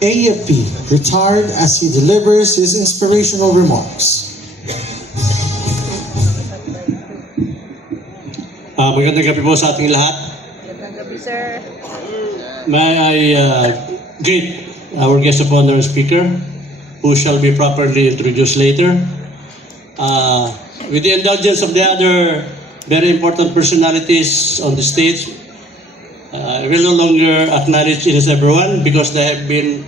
AFP, retired as he delivers his inspirational remarks. Magandang gabi po sa ating lahat. Magandang gabi, sir. May I greet our guest of honor speaker, who shall be properly introduced later. With the indulgence of the other very important personalities on the stage, I will no longer acknowledge each and everyone because they have been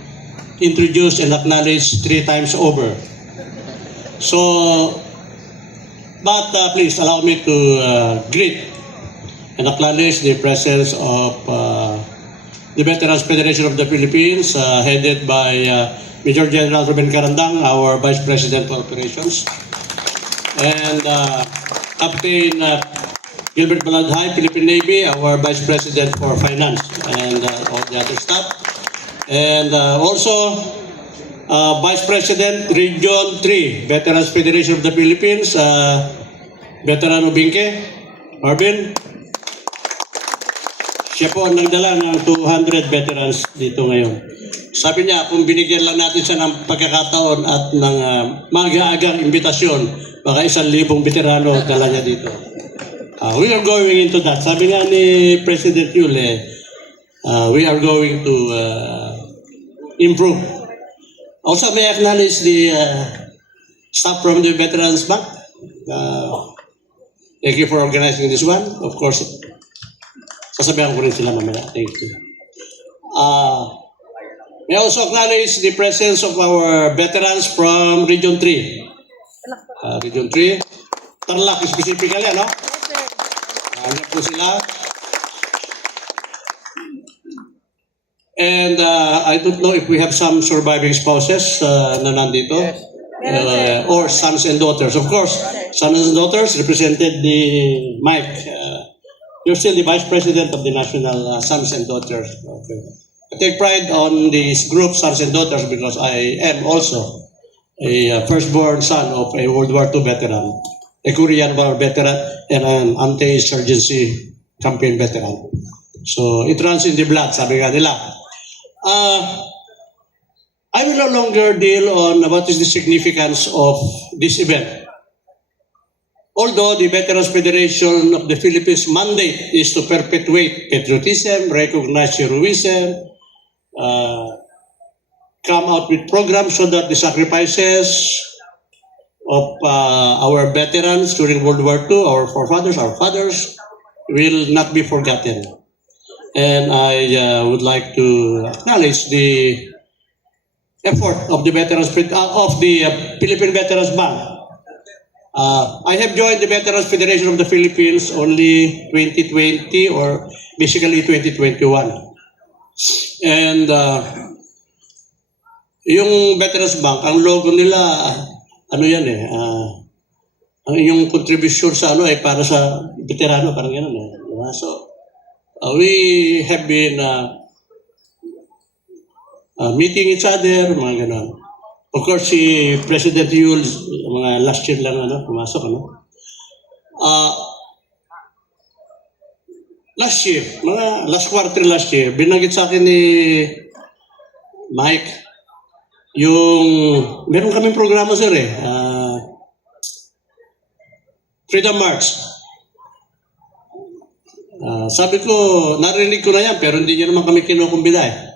introduced and acknowledged 3 times over. So, but please allow me to greet and acknowledge the presence of the Veterans Federation of the Philippines, headed by Major General Ruben Carandang, our Vice President for Operations, and Captain Gilbert Baladhay, Philippine Navy, our Vice President for Finance, and all the other staff. And also, Vice President, Region 3, Veterans Federation of the Philippines, Veteran Ubinke, Marvin. Siya po ang nagdala ng 200 veterans dito ngayon. Sabi niya, kung binigyan lang natin siya ng pagkakataon at ng mag-aagang imbitasyon, baka 1,000 veterano dala niya dito. We are going into that. Sabi nga ni President Yule, we are going to improve. Also, may I acknowledge the staff from the Veterans Bank. Thank you for organizing this one. Of course, sasabihan ko rin sila mamaya. Thank you. May I also acknowledge the presence of our veterans from Region 3. Region 3. Tarlac specifically, ano? Yes, sir. Ano po sila? And I don't know if we have some surviving spouses na nandito. Yes. Or sons and daughters. Of course, sons and daughters represented the Mike. You're still the Vice President of the National Sons and Daughters. Okay. I take pride on this group, Sons and Daughters, because I am also a firstborn son of a World War II veteran, a Korean War veteran, and an anti-insurgency campaign veteran. So it runs in the blood, sabi nga nila. I will no longer deal on what is the significance of this event. Although the Veterans Federation of the Philippines mandate is to perpetuate patriotism, recognize heroism, come out with programs so that the sacrifices of our veterans during World War II, our forefathers, our fathers, will not be forgotten. And I would like to acknowledge the effort of the Veterans of the Philippine Veterans Bank. I have joined the Veterans Federation of the Philippines only 2020 or basically 2021. And yung Veterans Bank, ang logo nila, ano yan ang yung contribution sa ano ay para sa veterano, parang gano'n eh. So, we have been meeting each other, mga gano'n. Of course, si President Yul, mga last year lang pumasok, last year, mga last quarter last year, binanggit sa akin ni Mike, meron kaming programa, sir, Freedom March. Sabi ko, narinig ko na yan, pero hindi niya naman kami kinukumbida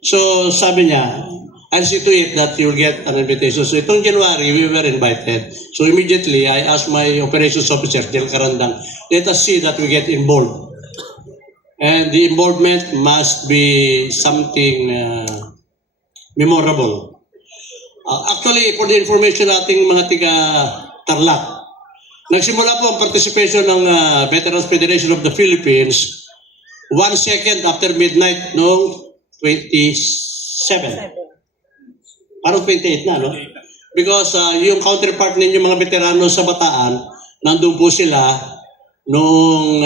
So, sabi niya, I'll see to it that you'll get an invitation. So itong January, we were invited. So immediately, I asked my operations officer, Del Carandang, let us see that we get involved. And the involvement must be something memorable. Actually, for the information nating mga tiga Tarlac, nagsimula po ang participation ng Veterans Federation of the Philippines 1 second after midnight noong 27. Parang 28 na, no? Because yung counterpart ninyo mga veterano sa Bataan, nandun po sila noong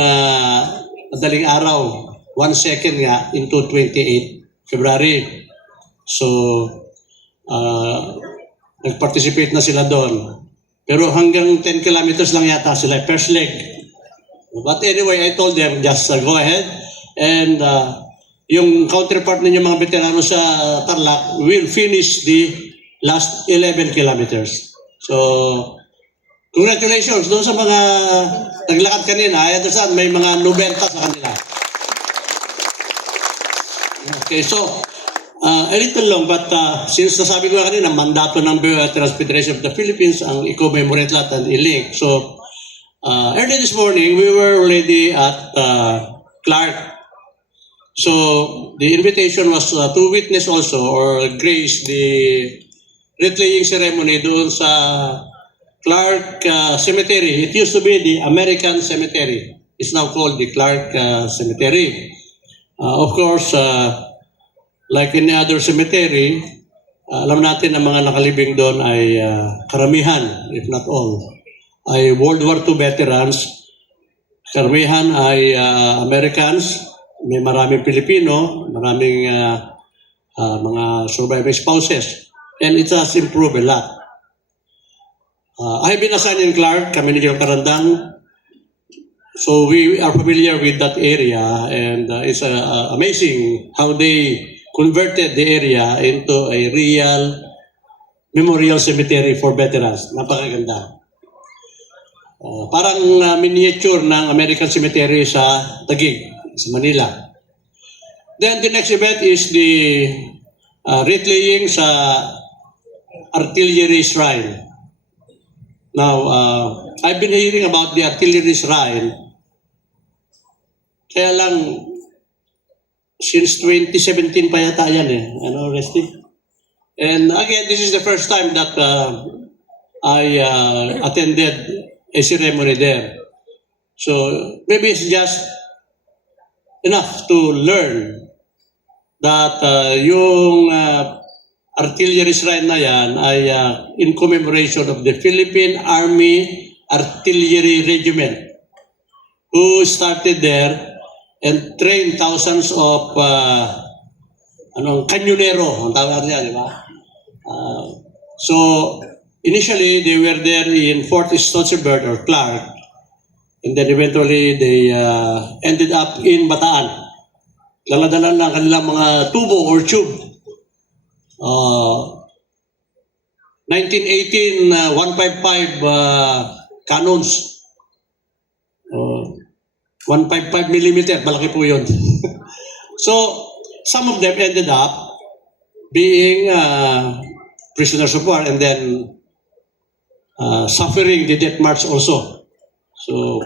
madaling araw, 1 second nga, into 28 February. So, nag-participate na sila doon. Pero hanggang 10 kilometers lang yata sila, first leg. But anyway, I told them, just go ahead and yung counterpart ninyo mga veterano sa Tarlac will finish the last 11 kilometers. So, congratulations doon sa mga naglakad kanina. I understand may mga 90 sa kanila. Okay, so, a little long, but since nasabi ko kanina, mandato ng Veterans Federation of the Philippines ang i-commemorate lahat and i-link. So, early this morning, we were already at Clark. So, the invitation was to witness also or grace the wreath-laying ceremony doon sa Clark Cemetery. It used to be the American Cemetery. It's now called the Clark Cemetery. Of course, like any other cemetery, alam natin na mga nakalibing doon ay karamihan, if not all, ay World War II veterans. Karamihan ay Americans. May maraming Pilipino, maraming mga surviving spouses. And it has improved a lot. I've been assigned in Clark, kami ni General Karandang. So we are familiar with that area, and it's amazing how they converted the area into a real memorial cemetery for veterans. Napakaganda. Parang miniature ng American Cemetery sa Taguig, sa Manila. Then the next event is the wreath-laying sa Artillery Shrine. Now, I've been hearing about the Artillery Shrine. Kaya lang, since 2017 pa yata yan eh. Ano, Resty? And again, this is the first time that I attended a ceremony there. So, maybe it's just enough to learn that yung artillery shrine na yan ay in commemoration of the Philippine Army Artillery Regiment who started there and trained thousands of kanyonero, ang tawag niya, di ba? So, initially, they were there in Fort Stotzenberg or Clark, and then eventually they ended up in Bataan. Laladalan lang kanilang mga tubo or tube. 1918 155 cannons. 155 millimeter, malaki po yun. So, some of them ended up being prisoners of war and then suffering the death march also. So,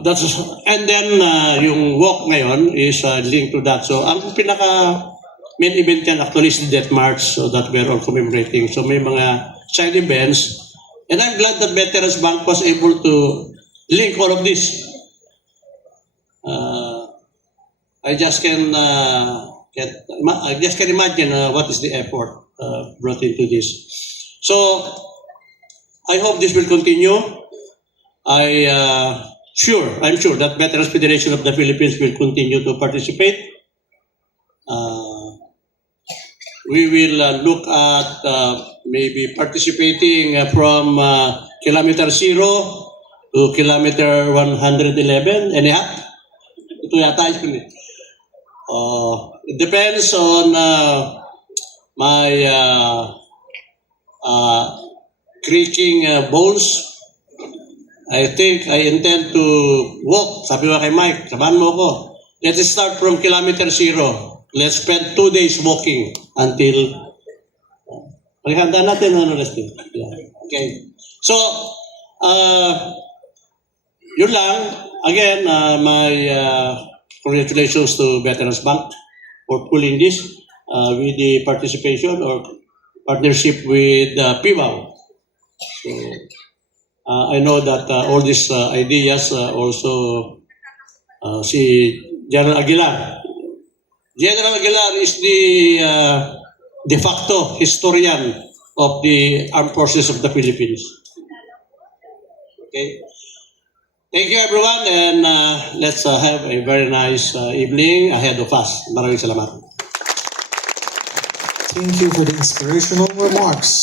that's, and then yung walk ngayon is linked to that. So, ang pinaka main event yan actually is the death march, so that we're all commemorating. So, may mga side events. And I'm glad that Veterans Bank was able to link all of this. I just can imagine what is the effort brought into this. So I hope this will continue. I'm sure that Veterans Federation of the Philippines will continue to participate. We will look at maybe participating from kilometer 0 to kilometer 111 and a half. Ito yata yun eh. It depends on my creaking bones. I think I intend to walk. Sabi ko kay Mike, sabahan mo ko. Let's start from kilometer 0. Let's spend 2 days walking until paghanda natin ano Leslie. Yeah. Okay. So, yun lang. Again, my congratulations to Veterans Bank for pulling this with the participation or partnership with PIVAW. So, I know that all these ideas also si General Aguilar. General Aguilar is the de facto historian of the Armed Forces of the Philippines. Okay. Thank you everyone and let's have a very nice evening ahead of us. Maraming salamat. Thank you for the inspirational remarks.